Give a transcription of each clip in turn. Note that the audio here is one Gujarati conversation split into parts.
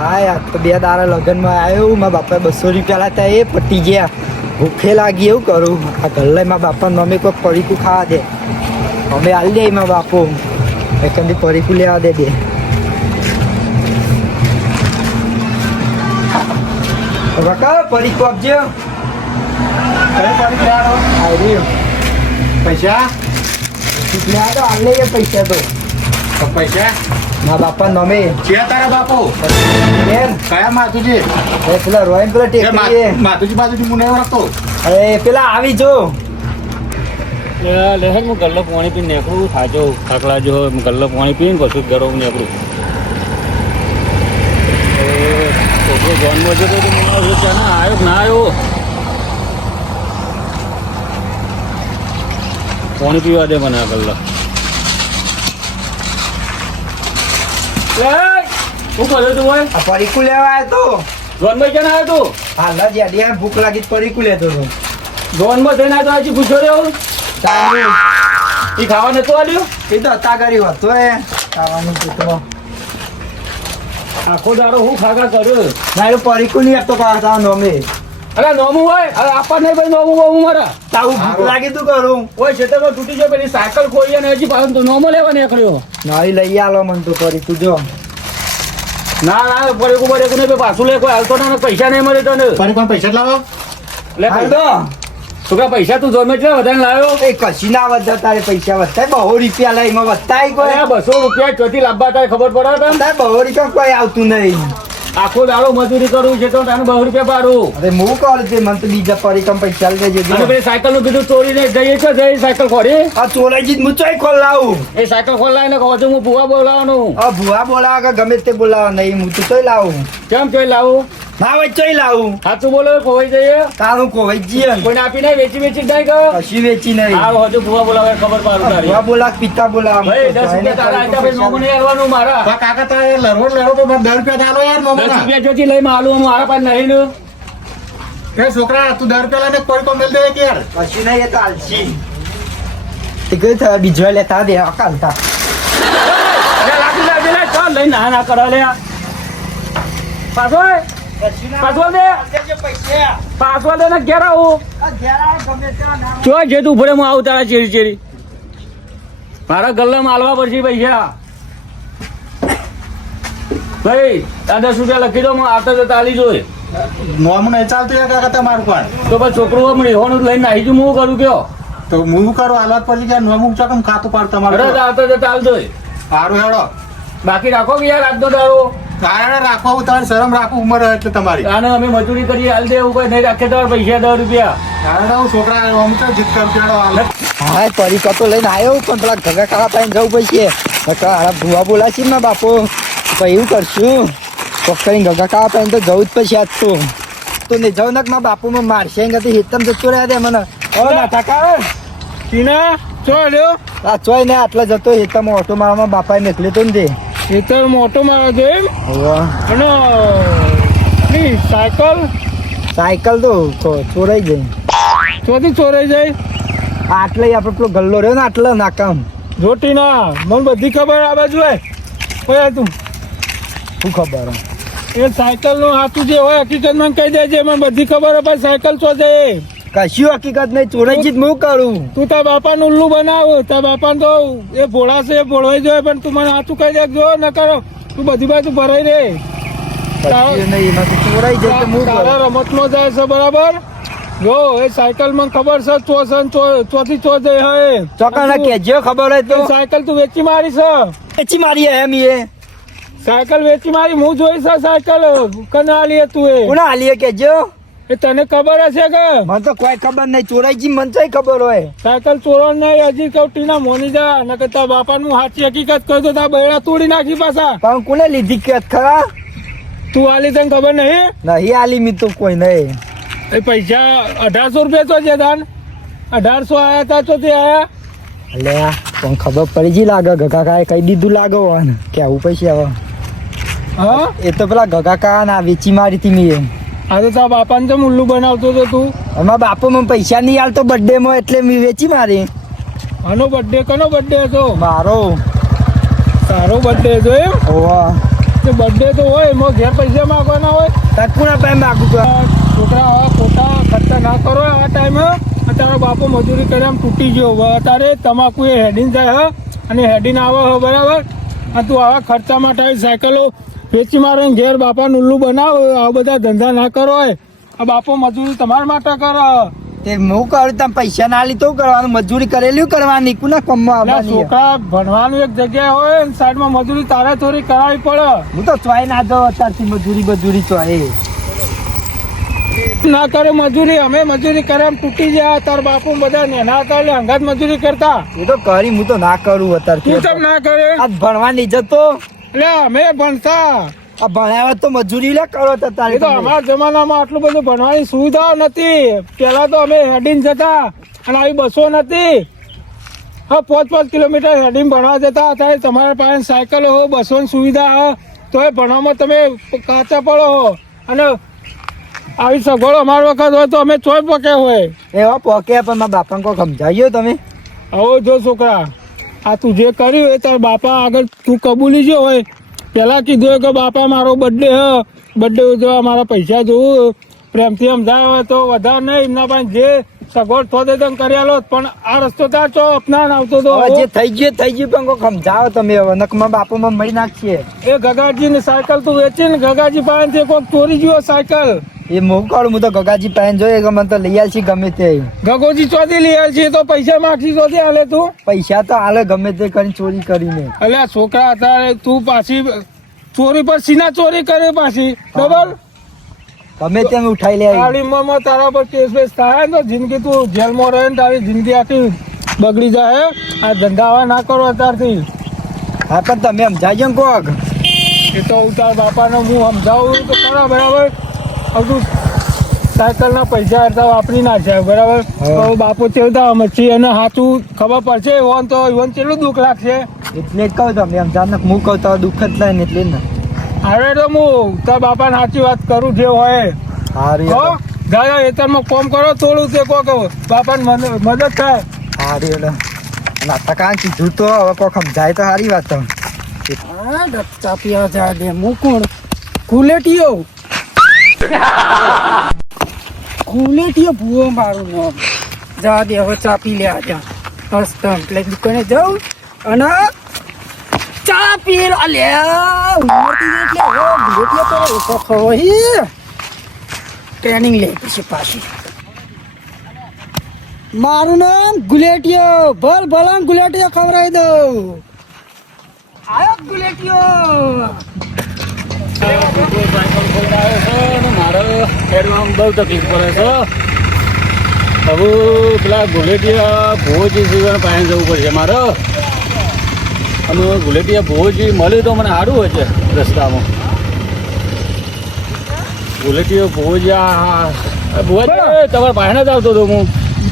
હા યાર તો 2 દાડા લગ્નમાં આવ્યો મારા બાપા 200 રૂપિયા લાતા એ પટી ગયા ભૂખે લાગી એવું કરું આ ગલ્લે મારા બાપા અમે કોઈ પડીકું ખાવા દે અમે હાલ દે મારા બાપો એકાંદી પડીકું લેવા દે કાકા પડીકું આપજો પૈસા હાલ લઈએ પૈસા તો પૈસા મારા બાપા નમે છે તારા બાપુ બેન કયા માતુજી પેલા રોયન પેલા ટેકરી માતુજી બાજુજી હું નહીં ઓળખતો પેલા આવી જો લેહન હું ગલ્લો પાણી પીને નીકળું થાજો થાકલા જો ગલ્લો પાણી પીને પછી ઘરો નીકળું જન્મ જતો તો ના આવ્યો ના આવ્યો પાણી પીવા દે મને આ ગલ્લો શું કર્યો તું ભાઈ આ પડીકું લેવા આવ્યો તો જોનમાં ક્યાં આવ્યો તું હાલ જ યાર ભૂખ લાગી પડીકું લેતો હતો જોનમાં જઈને આવ્યો તો હજી પૂછ્યો રહ્યો એ ખાવા નતો આવ્યો એ તો હતા કરી હતો એ ખાવાનું પેટમાં આખો દાડો હું ખાગા કર્યો ના એ પડીકું નહીં આપતો પાડતા નોમે અરે નોમું હોય અરે આપવા નહીં ભાઈ નોમું બહુ મારા તાવું ભૂખ લાગી તું કરું ઓય ખેતરમાં તૂટી જાય પેલી સાયકલ ખોઈ અને હજી પાછું તું નોમો લેવા નીકળ્યો નહીં લઈ આલો મને તો પડીકું જો ના ના પડેકું નહીં પાછું લે કોઈ હાલતો ના પૈસા નહીં મળે તને પણ કોણ પૈસા લાવો લે હાલ તો છોકરા પૈસા તું જોમે છે વધારે લાવ્યો એ કશી ના વધતા તારે પૈસા વધતા 200 રૂપિયા લઈ એમાં વધતા કોઈ અરે 200 રૂપિયા ચોથી લાવવા તારે ખબર પડે તને તારે 200 રૂપિયા કોઈ આવતું નહીં આખો દાડો મજૂરી કરું છે તો તને 200 રૂપિયા પાડું અરે હું કરું છે મને તો બીજા પડીકમ પૈસા લઈ દેજે અને પેલી સાયકલ નું કીધું ચોરીને જઈએ છે જઈ સાયકલ ખોરી આ ચોરાઈ જ હું ચોઈ ખોલ લાવું એ સાયકલ ખોલાવીને કહો છું હું ભૂવા બોલાવાનું આ ભુવા બોલાવા કે ગમે તે બોલાવા નહીં હું તો ચોઈ લાવું કેમ ચોઈ લાવું ના હોય ચોઈ લાવું સાચું બોલો ખોવાઈ જઈએ તારું કોવાઈ જઈએ કોઈને આપી નહીં વેચી નહીં કહો કશી વેચી નહીં આ હજુ ભૂવા બોલાવે ખબર પાડું તારી ભુવા બોલા પિતા બોલા ભાઈ 10 રૂપિયા તારા આટા ભાઈ નોમો નહીં આવવાનું મારા કાકા તારે લડવો તો મને 10 રૂપિયા ચાલો યાર 10 રૂપિયા જોથી લઈ માલું મારા પાસે નહીં ને એ છોકરા તું 10 રૂપિયા લઈને કોઈ કોમ મેલ દે કે યાર કશી નહીં એ તો આલસી તે કઈ થયા બીજો લેતા દે અકાલતા અરે લાગી લાગી લે ચાલ લઈ ના કરો લે પાછો પાછો દે ને ઘેર આવું ચો જે તું ભરે હું આવું તારા ચેરી ચેરી મારા ગલ્લામાં હાલવા પડશે પૈસા ભાઈ આ 10 રૂપિયા લખી દો હું આવતા જતા આલી જોઈએ નોમ નહીં ચાલતું યાર કાકા તમારું પણ તો પછી છોકરું હમણાં હોવાનું લઈને આવી છું હું કરું કયો તો હું કરું હાલત પડી જાય નોમ ચોકમ ખાતું પાડ અરે તમારું આવતા જતા હાલ જોઈએ સારું હેડો બાકી રાખો કે યાર આજનો દાડો કારણ રાખો તારે શરમ રાખો ઉંમર એટલે તમારી આને અમે મજૂરી કરીએ હાલ દે એવું કોઈ નહીં રાખે તમારે પૈસા 10 રૂપિયા કારણ હું છોકરા આમ તો જીત કરું ચાલો હાલ હા પડીકા તો લઈને આવ્યો પણ પેલા ઘગા ખાવા પાઈને જવું પડશે હારા ભુવા બોલા છે ને બાપો તો એવું કરશું ચોખ્ખરી ગગા ખાવા પાઈને તો જવું જ પછી આજ તો નહીં જાઉં ને મારા બાપુમાં મારશે એમ કહેતી હિતમ જતો રહ્યા દે મને હવે ના ઠાકા ટીના ચો લ્યો આ ચોય ને આટલા જતો હિતમ ઓટો મારવામાં બાપાએ નીકળી તો ને તે ખેતર મોટો મારો છે અને સાયકલ તો ચોરાઈ ગઈ ચોથી ચોરાઈ જાય આટલે આપણે પેલો ગલ્લો રહ્યો ને આટલો નાકામ જોટી ના મને બધી ખબર આ બાજુ હોય તું શું ખબર એ સાયકલ નું હાથું જે હોય હકીકત મને કહી દેજે મને બધી ખબર હોય ભાઈ સાયકલ ચો જાય કશું હકીકત નહીં ચોરાઈ જ હું કરું તું તાર બાપાનું ઉલ્લુ બનાવ તાર બાપા તો એ ભોળા છે એ ભોળવાઈ જાય પણ તું મને હાથું કહી દેજો ન કરો તું બધી બાજુ ભરાઈ રે ચોરાઈ જાય તારા રમત નો જાય છે બરાબર જો એ સાયકલ મને ખબર છે ચોથી ચો જાય હે ચોકાના કેજો ખબર હોય તો સાયકલ તું વેચી મારી છે વેચી મારી એમ એ સાયકલ વેચી મારી હું જોઈ છે સાયકલ કને આલી તું એ કોના હાલીએ કેજો એ તને ખબર હશે કે મને તો કોઈ ખબર નહીં ચોરાઈ જી મને તો ખબર હોય સાયકલ ચોરો નહીં હજી કઉટી ના મોની જા ન કે તાર બાપા નું સાચી હકીકત કહી તો તાર બૈડા તોડી નાખી પાછા પણ કોને લીધી કે ખરા તું આલી તને ખબર નહીં નહીં આલી મી તો કોઈ નહીં એ પૈસા 1800 રૂપિયા તો છે દાન 1800 આયા તા તો તે આયા લે પણ ખબર પડી જી લાગે ગગા કાએ કહી દીધું લાગે હોય કેવું પૈસા હવે હા એ તો પેલા ગગા કા ના વેચી મારી હતી મી આ તો તાર બાપાને તો ઉલ્લુ બનાવતો હતો તું અમારા બાપુ મને પૈસા નહીં આલતો બર્થડે માં એટલે મેં વેચી મારી આનો બર્થડે કનો બર્થડે હતો મારો તારો બર્થડે હતો એમ ઓવા તો તો બર્થડે તો હોય એમાં ઘેર પૈસા માગવાના હોય. તત્પુરા પાસે માગું છું. છોકરા હવે ખોટા ખર્ચા ના કરો આ ટાઈમે. તારો બાપો મજૂરી કરે એમ તૂટી ગયો હવે અત્યારે તમાકુ એ હેડીને જાય હ અને હેડીને આવે હ બરાબર. અને તું આવા ખર્ચા માટે સાયકલો વેચી મારે ઘેર બાપાનું ઉલ્લુ બનાવો. આવા બધા ધંધા ના કરો હોય. આ બાપો મજૂરી તમારા માટે કરે. તે હું કરું તમે પૈસા ના લીધો કરવાનું, મજૂરી કરેલી કરવાની, કુના કમમાં એટલે આવવાની. છોકરા ભણવાનું એક જગ્યાએ હોય ને સાઈડમાં મજૂરી તારે થોડી કરાવી પડે. હું તો ચોય ના જાઉં અત્યારથી મજૂરી ચોય. ના કરે મજૂરી, અમે મજૂરી કરે એમ તૂટી જાય. તાર બાપુ બધા નેના હતા એટલે અંગાત મજૂરી કરતા. એ તો કરી હું તો ના કરું અત્યારથી. તું કેમ ના કરે? આ ભણવાની જતો એટલે અમે ભણતા. આ ભણ્યા તો મજૂરી લે કરો તો તારે. એ તો અમારા જમાનામાં આટલું બધું ભણવાની સુવિધાઓ નથી. પેલા તો અમે હેડીને જતા અને આવી બસો નથી. હા 5-5 કિલોમીટર હેડીને ભણવા જતા. અત્યારે તમારા પાસે સાયકલ હો, બસોની સુવિધા હો, તો એ ભણવામાં તમે કાચા પડો હો. અને આવી સગવડો અમારા વખત હોય તો અમે ચોય પકે હોય. એવા પોકે પણ મારા બાપાને કોઈ સમજાવ્યો તમે? હવે જો છોકરા, આ તું જે કર્યું એ તારા બાપા આગળ તું કબૂલી જો હોય. પેલા કીધું કે બાપા મારો બર્થડે બર્થડે ઉજવવા મારા પૈસા જોવું, પ્રેમથી સમજાવે તો વધારે નહીં. એમના પાસે જે સગવડ થો દે તેમ કરી આલો. પણ આ રસ્તો તાર ચો અપનાન આવતો તો હવે જે થઈ ગયું પણ કોઈ સમજાવો તમે. હવે નકમાં બાપુમાં મળી નાખીએ. એ ગગાજી ની સાયકલ તું વેચી ને ગગાજી પાસેથી કોઈક ચોરી ગયો સાયકલ. એ હું કરું, હું તો ગગાજી પાસે જોઈએ કે મને તો લઈ આલશી ગમે તે. ગગોજી ચોથી લઈ આવે છે તો પૈસા માગી ચોથી હાલે તું? પૈસા તો હાલે ગમે તે કરીને ચોરી કરીને. એટલે આ છોકરા અત્યારે તું પાછી ચોરી પર સીના ચોરી કરે પાછી ડબલ. ગમે તેમ ઉઠાઈ લે. તારી ઉંમરમાં તારા પર કેસ બેસ થાય ને તો જિંદગી તું જેલમાં રહે ને તારી જિંદગી આખી બગડી જાય. આ ધંધા આવા ના કરો અત્યારથી. હા પણ તમે સમજાવજો ને કોક. એ તો હું તારા બાપાને હું સમજાવું તો ખરા બરાબર. હવે તું સાયકલના પૈસા હતા વાપરી નાખ્યા બરાબર. તો બાપો ચેવતા મચ્છી એને સાચું ખબર પડશે. એવોન તો એવોન કેટલું દુઃખ લાગશે. એટલે જ કહું તમે સમજાવ ને. હું કહું તો દુઃખ જ થાય ને એટલે જ ને. હવે તો હું તારા બાપાને સાચી વાત કરું જે હોય. હારી હો દાદા એતરમાં કોમ કરો થોડું તે કોક બાપાને મદદ થાય. હારી એટલે નાતા કાં કીધું તો હવે કોક સમજાય તો સારી વાત. ચા પીવા જા દે મૂકું કુલેટીઓ કુલેટીઓ ભૂવો મારું નામ. જા દે હવે ચા પી લે આજા મસ્ત. એટલે દુકાને જાઉં અને ચા પી લે. ટ્રેનિંગ લે પછી પાછી. મારું નામ ગુલેટીયો. ભલ ભલા ગુલેટીયો ખવડાવી દઉં. આયો ગુલેટીયો. મારે હેડવામાં બહુ તકલીફ પડે છે. હવે પેલા ગુલેટિયા ભોજ જીવન પાસે જવું પડશે મારે. અને ગુલેટિયા ભોજ મળ્યું તો મને સારું હોય છે રસ્તામાં. ગુલેટિયો ભોજ ભોજ તમારા પાસે જ આવતો હતો હું.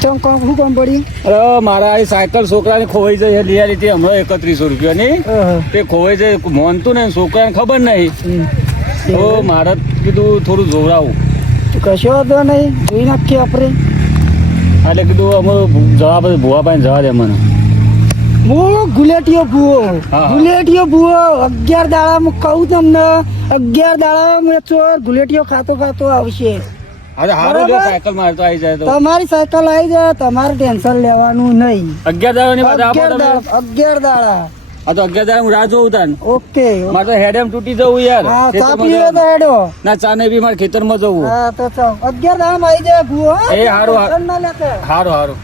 શું કામ પડી? અરે મારા આ સાયકલ છોકરાને ખોવાઈ જાય લઈ આવી હતી હમણાં 3100 રૂપિયાની. તે ખોવાઈ જાય મોનતું ને છોકરાને ખબર નહીં. તો મારે કીધું થોડું જોવડાવું. કશો વાંધો નહીં, જોઈ નાખીએ આપણે. એટલે કીધું અમે જવા પછી ભૂવા પાસે જવા દે મને. હું ગુલેટીયો ભૂવો. ગુલેટીયો ભૂવો 11 દાડામાં કહું તમને. 11 દાડામાં ચોર ગુલેટીયો ખાતો ખાતો આવશે. સાયકલ મારે તો આવી જાય તો તમારી સાયકલ આવી જાય. તમારે ટેન્શન લેવાનું નહીં. 11 દાડા 11 દાડા. હા તો 11 દાડા હું રાહ જોઉં તાન. ઓકે મારે તો હેડેમ તૂટી જવું યાર. ચા પીવે તો હેડો ના. ચા ને બી મારે ખેતરમાં જવું. હા તો 11 દાડા આવી જાય ભૂવો. એ હારું હારું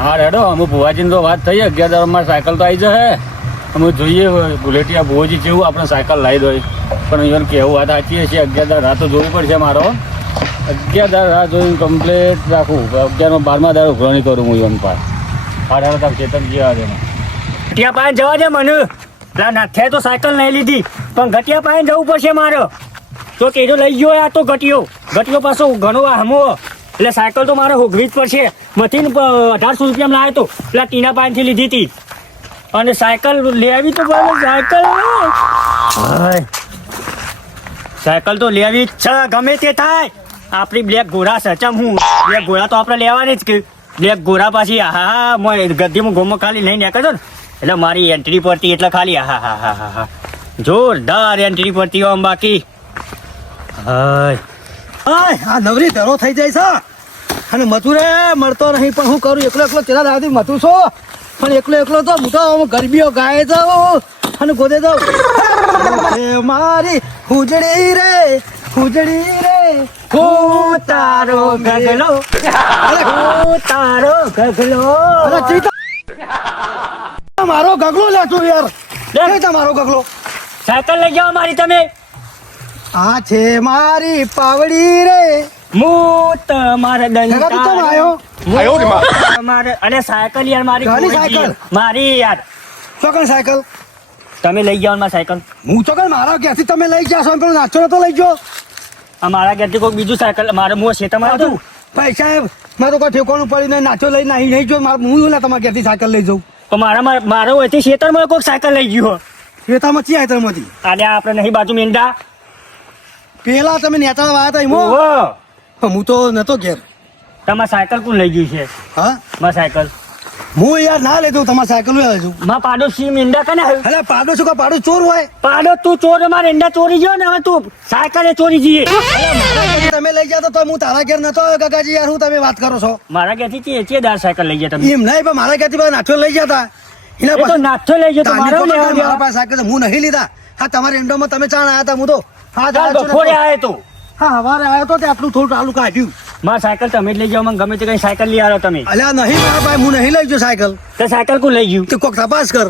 હા હેડો. અમે ભુવાજીને તો વાત થઈ 11 દાડા મારી સાયકલ તો આવી જશે. અમે જોઈએ ગુલેટિયા ભુવાજી જેવું આપણે સાયકલ લાવી દો. પણ even કેવું વાત સાચી હશે. 11 દાડા રાહ તો જોવી પડશે મારો. 11 દાડા રાહ જોઈને કમ્પ્લીટ રાખું. 11 12મા દાડો ઉઘરાણી કરું હું ઇવન પાર. હાડ તાર ખેતર જેવા દે. ઘટિયા પાસે જવા દે મને. પેલા નાથે તો સાયકલ નહીં લીધી પણ ઘટિયા પાસે જવું પડશે મારે. તો કેજો લઈ ગયો આ તો ઘટિયો પાછો ઘણો હમો. એટલે સાયકલ તો મારે હોગવી જ પડશે. મથી 1800 રૂપિયામાં લાવ્યો તો પેલા ટીના પાસેથી લીધી હતી. અને સાયકલ લેવી તો સાયકલ તો લેવી જ છે ગમે તે થાય. આપણી બ્લેક ઘોડા સચમ હું બ્લેક ઘોડા તો આપણે લેવાની જ કે. બ્લેક ઘોડા પાછી ગદ્દીમાં ગોમો ખાલી લઈને નીકળતો ને એટલે મારી એન્ટ્રી પડતી એટલે ખાલી જોરદાર એન્ટ્રી પડતી આમ બાકી હાય આ નવરી ધરો થઈ જાય છે અને મથુરે મળતો નહીં પણ હું કરું એકલો એકલો ચેલા દાદી મથુર છો પણ એકલો તો હું તો ગરબીઓ ગાય જાઉં અને ગોદે જાઉં મારી હુજડી રે હું તારો ગગલો હું તારો ગગલો અરે ચીતા મારો ગગલો લેતો યાર લે તમારો ગગલો સાયકલ લઈ જાઓ મારી તમે આ છે મારી પાવડી રે હું તમારા જગા તું કેમ આવ્યો તમારે અરે સાયકલ યાર મારી ગાડી ખોવાઈ ગઈ. સાયકલ? મારી યાર ચોકન સાયકલ તમે લઈ જાઓ મારી સાયકલ હું ચોકન મારા ક્યાંથી તમે લઈ જાશો પેલો નાચો તો લઈ જાઓ મારા ઘેરથી કોઈ બીજું સાયકલ મારે હું શેતામાં હતું પૈસા મારે તો કોઈ ઠેકોનું પડી નહીં નાચો લઈ નહીં જો મારે હું લે તમારા ઘેરથી સાયકલ લઈ જાઉં પણ મારો હોયથી શેતરમાં કોઈ સાયકલ લઈ ગયો ખેતામાં ચી આયતરમાંથી આલે આપણે નહીં બાજુ મેંડા પેલા તમે નેતા વાયા હતા એમાં ઓહો પણ હું તો નતો ઘેર તમારે સાયકલ કોણ લઈ ગયું છે હા મારી સાયકલ હું યાર ના લેતો તમારી સાયકલ લઈ આવજો માં પાડોશી મેંડા કને આવ્યું અરે પાડો શું કા પાડો ચોર હોય પાડો તું ચોર મારે એંડા ચોરી ગયો ને હવે તું સાયકલ ચોરી જઈએ તમે લઈ જતો તો હું તારા ઘેર નતો આવ્યો કાકાજી યાર હું તમે વાત કરો છો મારા ઘેરથી ચેદાર સાયકલ લઈ ગયા તમે એમ નહીં પણ મારા ઘેરથી બધા નાચો લઈ જતા એના એ તો પાસે નાથો લઈ ગયો તો મારો લેવા મારા દેવા. પાસે સાયકલ છે, હું નહીં લીધા હા તમારા એન્ડોમાં તમે ચાણ આયા હતા હું તો હા કાલ બપોરે આયો તો હા હવારે આવ્યો તો તે આટલું થોડું ચાલુ કાઢ્યું મારી સાયકલ તમે જ લઈ જાઓ મને ગમે તે કઈ સાયકલ લઈ આવ્યો તમે અલ્યા નહીં મારા ભાઈ હું નહીં લઈ ગયો સાયકલ તે સાયકલ કોણ લઈ ગયું તે કોક તપાસ કર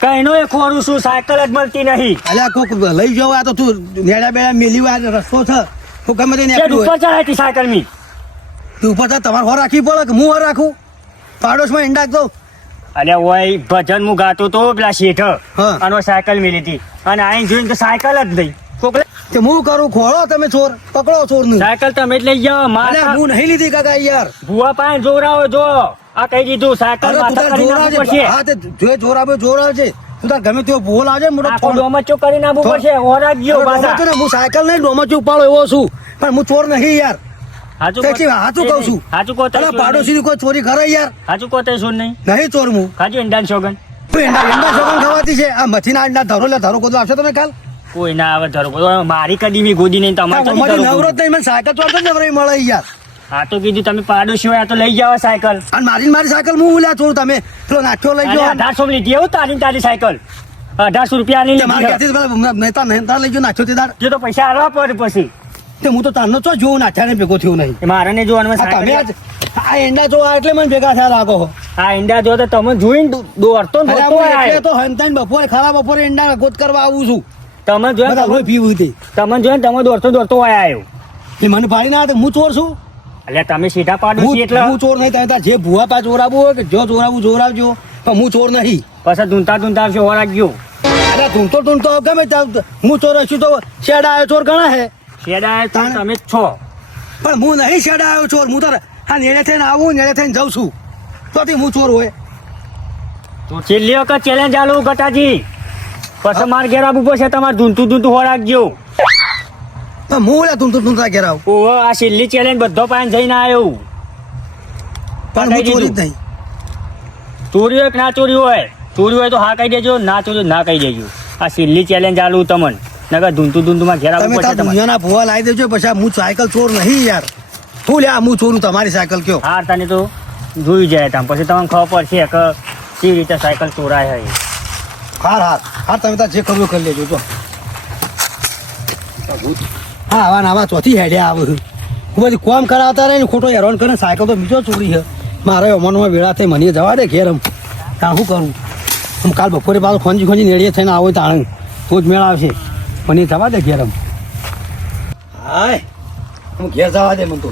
કઈ નો એ ખોરું છું સાયકલ જ મળતી નહીં અલ્યા કોક લઈ જાવ આ તો તું નેડા બેડા મેલી આ રસ્તો છે હું ગમે તે તે નીકળ્યું ઉપર હોય ચડાતી સાયકલ મી તું ઉપર તો તમારે હોર રાખવી પડે કે હું હોર રાખું પાડોશમાં ઈંડા દો અલ્યા ઓય ભજન હું ગાતો તો પેલા શેઠ હા. અને સાયકલ મેલી હતી અને આઈને જોઈને તો સાયકલ જ નહીં કોક તે હું કરું ખોળો તમે ચોર પકડો ચોર નું સાયકલ તમે જ લઈ જાઓ અલ્યા માથા હું નહીં લીધી કાકા યાર ભુવા પાસે જોરાવો જો આ કહી દીધું સાયકલ અરે તું માથા તાર કરી જોર નાખવું આવજે પડશે હા તે જો જોર આવે જોર આવજે તું તાર ગમે તેવો ભૂલ આવજે મોટો આખો ડોમચો કરી નાખવું થોડ- પડશે ઓરા ગયો પાછા ડોમો હું સાયકલ નહીં ડોમચું ઉપાડો એવો છું પણ હું ચોર નહીં યાર હાચું તે છે, હાચું કહું છું. હાચું કહો અરે પાડોશી કોઈ ચોરી કરે યાર હાચું કહો તે શું નહીં નહીં ચોર હું ખાજો ઇન્ડાન શોગન એંડા સોગન ખવાતી છે આ મથીના અંડા ધરો લે ધરો કોદો આપશે તમે કાલ કોઈ ના આવે ધરો કોઈ મારી કદી મી ગોદી નહીં તમારે તો નહીં અમારી ધરો નવરો જ ગોદી. નહીં મને સાયકલ ચોરતો જ નવરાઈ મળે યાર આ તો કીધું તમે પાડોશી હોય આ તો લઈ જાવ સાયકલ અને મારી સાયકલ હું લ્યા ચોર તમે પેલો નાખ્યો લઈ અને ગયો 1800 લીધી એવું તારી સાયકલ 1800 રૂપિયાની તે મારા લીધી ઘરેથી પેલા નેતા લઈ ગયો નાખ્યો તે દાર જે તો પૈસા આલવા પડે પછી તે હું તો તારનો ચો જોઉં નાખ્યા ને ભેગો થયો નહીં એ મારે ને જોવાનું આ તમે સાયકલ આ એંડા જોવા એટલે મને ભેગા થયા લાગો આ ઈંડા જો તો તમે જોઈને દોડતો ને અરે દોડતો હું એટલે આયો. તો હંતાઈને બપોરે ખરા બપોરે એંડા ગોત કરવા આવું છું તમે બધા જોઈને લોહી પીવું તે તમે જોઈને તમે દોડતો આવ્યો એ મને પાડી ના હું ચોર છું એટલે તમે સીધા પાડોશી એટલે હું ચોર નહીં તમે તાર જે ભૂવા પા ચોરાવું હોય કે જો ચોરાવું ચોરાવજો પણ હું ચોર નહીં પછી ધૂંધતા આવશે ઓરા ગયો અરે ધૂમતો ગમે ત્યાં હું ચોર છું તો શેડા આવ્યો ચોર ગણા હે શેડા તાણે. તમે જ છો પણ હું નહીં શેડા આવ્યો ચોર હું તો હા નેડે થઈને આવું નેડે થઈને જાઉં છું તોથી હું ચોર હોય તો છેલ્લી વખત ચેલેન્જ આલો ગટાજી પછી માર ઘેર આવવું પડશે તમારે ધૂંધતું હોરાકજો પણ હું લે ધૂમતા ઘેર આવું ઓહો આ છેલ્લી ચેલેન્જ બધો પાસે જઈને આવ્યો પણ હું ચોરી જ નહીં ચોરી હોય કે ના ચોરી હોય તો હા કહી દેજો ના ચોરી હોય તો ના કહી દેજો આ છેલ્લી ચેલેન્જ આલું તમને નકર ધૂંધતું માં ઘેર આવવું તમે તાર પડશે તમારે દુનિયાના ભૂવા લાવી દેજો પછી આ હું સાયકલ ચોર નહીં યાર હું લે હું ચોરું તમારી સાયકલ કયો હાર તને તો જોઈ જાય તમે પછી તમને ખબર પડશે કે કેવી રીતે સાયકલ ચોરાય છે હાર તમે તાર જે કરવું એ કરી લેજો જો હા આવા ને આવા ચોથી હેડ્યા આવે હું બધી કોમ કરાવતા રહે ને ખોટો હેરાન કરે સાયકલ તો બીજો ચોરી છે મારે અમનમાં વેળા થઈ મને જવા દે ઘેર એમ ત્યાં શું કરું હું કાલ બપોરે પાછું ખોંજી નેડીએ થઈને આવો તાણ તો જ મેળ આવશે મને જવા દે ઘેર એમ હાય હું ઘેર જવા દે મને તો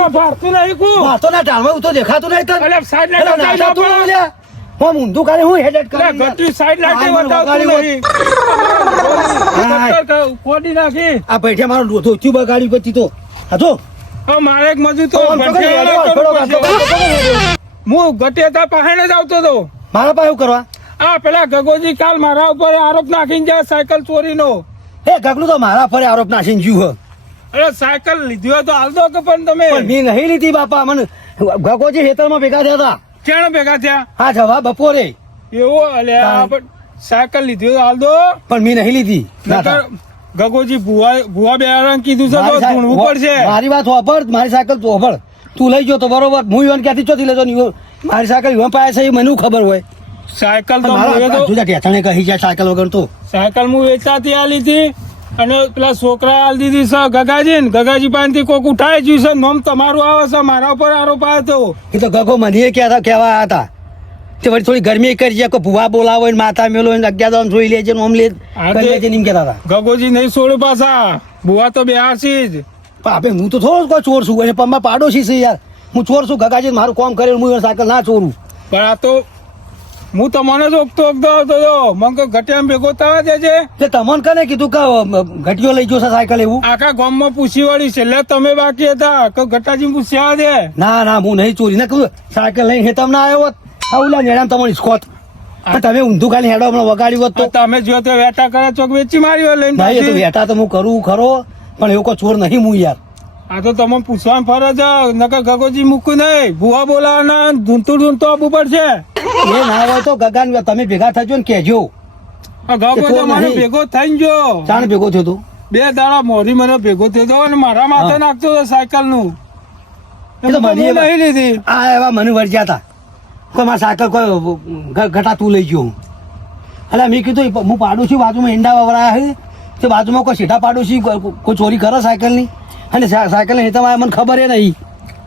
વાતો ના ટાળમાં હું તો દેખાતું નહીં તને. અલા, નાચાતું નહીં લ્યા. હું ઊંધું કાઢે હું હેડેટ કરી યાર. આ પૈઠે મારો ધોતિયું બગાડ્યું પછી તો હા જો મારે એક મજૂર તો તો આમ તો કઈ હેડ્યો, થોડો કાઢો, હું ગટેતા પહેણે જ આવતો હતો મારા પાસે એવું કરવા આ પેલા ગગોજી કાલ મારા ઉપર આરોપ નાખીને જાય સાયકલ ચોરીનો એ ગગલું તો મારા ફરે આરોપ નાખીને જ્યું અરે સાયકલ લીધી હોય તો હાલ દો કે પણ તમે પણ મેં નહીં લીધી બાપા મને ગગોજી ખેતરમાં ભેગા થયા હતા ક્યાં ભેગા થયા હા જવા બપોરે એવું અલ્યા પણ સાયકલ લીધી હોય તો હાલ દો પણ મેં નહીં લીધી ના થા. નકર ગગોજી ભુવા બેહારણ કીધું છે તો મારી ઢૂંઢવું પડશે મારી વાત હોભળ મારી સાયકલ તું હોભળ તું લઈ ગયો તો બરોબર હું ઈવન ક્યાંથી ચોથી લેજો ને મારી સાયકલ ઈવન પાસે છે એ મને ખબર હોય સાયકલ તો મારા મુએ તો જુદા ઠેઠાણે કહી જાય સાયકલ વગર તો સાયકલ હું વેચાતી આલી હતી અને પેલા છોકરા આલી દીધી છે ગગાજી ને ગગાજી પાસેથી કોક ઉઠાઈ ગયું છે નોમ તમારું આવે છે મારા ઉપર આરોપ આવ્યો હતો એ તો ગગો મને કહેવા આવ્યા હતા તે વળી થોડી ગરમી કરી છે કોઈ ભૂવા બોલાવો ને માતા મેલો ને 11 દામ જોઈ લેજે ને ઓમ લે હા કરી તે- લેજે ને એમ કહેતા હતા ગગોજી નહીં છોડું પાછા ભુવા તો બેહારસી જ પણ આપણે હું તો થોડો કોઈ ચોર છું એટલે પણ મારા પાડોશી છે યાર હું ચોર છું ગગાજી મારું કામ કરે હું એની સાયકલ ના ચોરું પણ આ તો હું તમને જ ઓગતો હતો જો મને કે ઘટિયામાં ભેગો થવા દેજે તે તમને કને કીધું કે ઘટીઓ લઈ ગયો છે સાયકલ એવું આખા ગામમાં પૂછી વળી છેલ્લે તમે બાકી હતા કે ઘટાજી પૂછ્યા દે ના ના હું નહીં ચોરી ના કહું સાયકલ લઈને હેતમ ના આવ્યો હોત આવું નેડામ તમારી સ્કોત તમે ઊંધું ખાલી હેડો હમણાં વગાડ્યું હોત તો તમે જો તો વેટા કરે ચોક વેચી મારી હોય લઈને ભાઈ એ તો પાછી. વેટા તો હું કરું ખરો પણ એવું કોઈ ચોર નહીં હું યાર આ તો તમે પૂછવાનું ફરજ નકર ગગોજી મૂકું નહીં ભૂવા બોલાવાના ઢૂંઢતું આવવું પડશે એ ના હોય તો ગગાન તમે ભેગા થજો ને કહેજો આ ગગો એ તો તમારો નહીં. ભેગો થઈને જો ચાણ ભેગો થયો તો 2 દાડા મોરી મને ભેગો થયો હતો અને મારા માથે નાખતો હતો સાયકલ નું એ તો મને નહીં લીધી આ એવા મને વળગ્યા હતા કોઈ મારી સાયકલ કોઈ ઘટા તું લઈ ગયો એટલે મેં કીધું હું પાડોશી બાજુમાં ઈંડા વવરાયા છે તે બાજુમાં કોઈ સીધા પાડોશી કોઈ ચોરી કરે સાયકલની અને સાયકલ ને હેતમ મને ખબર એ નહીં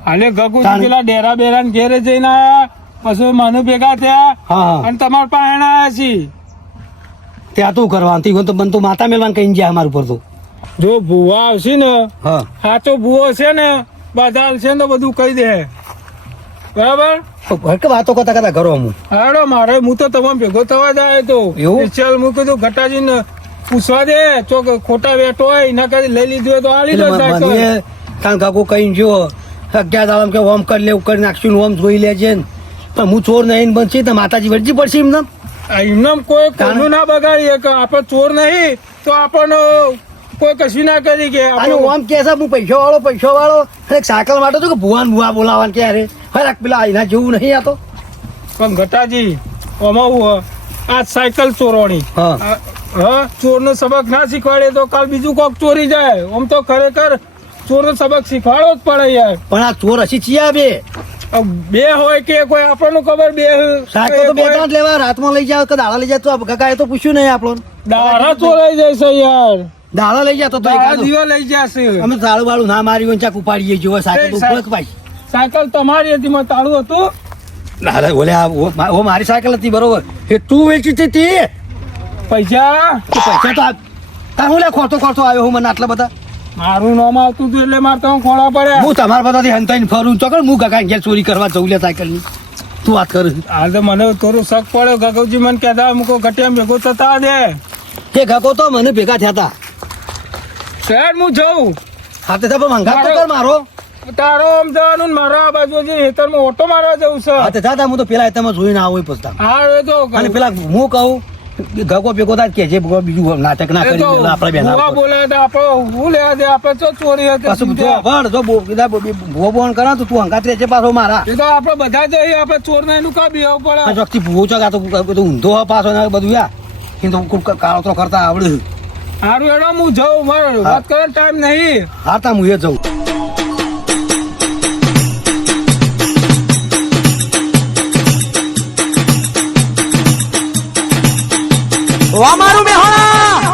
અને ગગુ તાણ. પેલા ડેરા બેરા ઘેરે જઈને આયા પછી મને ભેગા થયા હા હા અને તમારા પાસે આયા છીએ ત્યાં તું કરવાનું તી તો મને તો માતા મેલવાનું કઈ જાય અમારું ઉપર તો જો ભૂવા આવશે ને હા સાચો ભૂવો છે ને બધા છે ને તો બધું કહી દે બરાબર કે વાતો કરતા કરતા ઘરો હું હાડો મારે હું તો તમામ ભેગો થવા જાય તો એવું? ચાલ હું કીધું ઘટાજી ને પૂછવા દે ચોક ખોટા વેટો હોય એના કરી લઈ લીધું હોય તો આલી દો સાયકલ. મને કારણ કાકુ કઈ જો 11 દાડા કે ઓમ કરી લેવું કરી નાખશું ને ઓમ જોઈ લેજે ને પણ હું ચોર નહીં બનશે તો માતાજી વળજી પડશે એમને એમને કોઈ કોનું ના બગાડીએ કે આપણે ચોર નહીં તો આપણને કોઈ કશું ના કરી કે અને આપણે ઓમ કે છે હું પૈસો વાળો અને એક સાયકલ માટે તો કે ભુવા બોલાવવાનું ક્યારે હરે પેલા એના જેવું નહીં આ તો પણ ઘટાજી આમાં હું આ સાયકલ ચોરોણી હા હા ચોર નો સબક ના શીખવાડે તો કાલ બીજું કોક ચોરી જાય આમ તો ખરેખર ચોર નો સબક શીખવાડવો જ પડે યાર પણ આ ચોર હસી ચિયા બે હવે બે હોય કે કોઈ આપણને ખબર બે સાયકલ તો બે ત્રણ જ લેવા રાતમાં લઈ જાવ કે દાડા લઈ જાય તો કાકાએ તો પૂછ્યું નહીં આપણને દારા ચોરાઈ જાય છે યાર દાડા લઈ જતો તો દારા એકાદો. દીવા લઈ જશે અમે તાળું વાળું ના મારી હોય ને ચાક ઉપાડીએ જોવે સાયકલ તો સાહેબ. ઉપડક ભાઈ સાયકલ તમારી હતી માં તાળું હતું દાદા બોલે ઓ મારી સાયકલ હતી બરોબર એ તું વેચી હતી તે પૈસા તો પૈસા તો તાર હું લે ખોટો આવ્યો હું મને આટલા બધા મારું નામ આવતું હતું એટલે મારે તો ખોળા પડ્યા હું તમારા બધાથી હંતાઈને ફરું ચોકડ હું કાકા ઘેર ચોરી કરવા જઉં લે સાયકલની તું વાત કર હાલ તો મને થોડું શક પડ્યો ગગવજી મને કહેતા મૂકો ઘટિયા ભેગો થતા દે એ કાકો તો મને ભેગા થયા હતા શહેર હું જઉં હાથે થા પણ મંગા તો કર મારો તારો આમ જવાનું ને મારા આ બાજુ હેતરમાં ઓટો મારવા જવું છે હાથે થા હું તો પેલા તમે જોઈને આવો પછી હા એ તો અને પેલા હું કહું ગગો ભેગો થાય કે જે બીજું નાટક ના કરી આપડે બેન ભૂવા બોલાયા હતા આપણે હું લેવા દે આપણે તો ચોરી પાછું હતી જો ભણ જો ભૂવો બોન કરા તો તું હંગાત રહેજે પાછો મારા એ તો આપણે બધા જઈએ આપણે ચોર ને એનું કા બેહવું પડે આ જોકથી ભૂવો ચોક આ તો બધું ઊંધો હોય પાછો ને બધું યા એ તો ખૂબ કાળોતરો કરતા આવડે સારું એડો હું જઉં મારે વાત કરવાનો ટાઈમ નહીં હારતા હું એ જઉં અમારું મેહોણા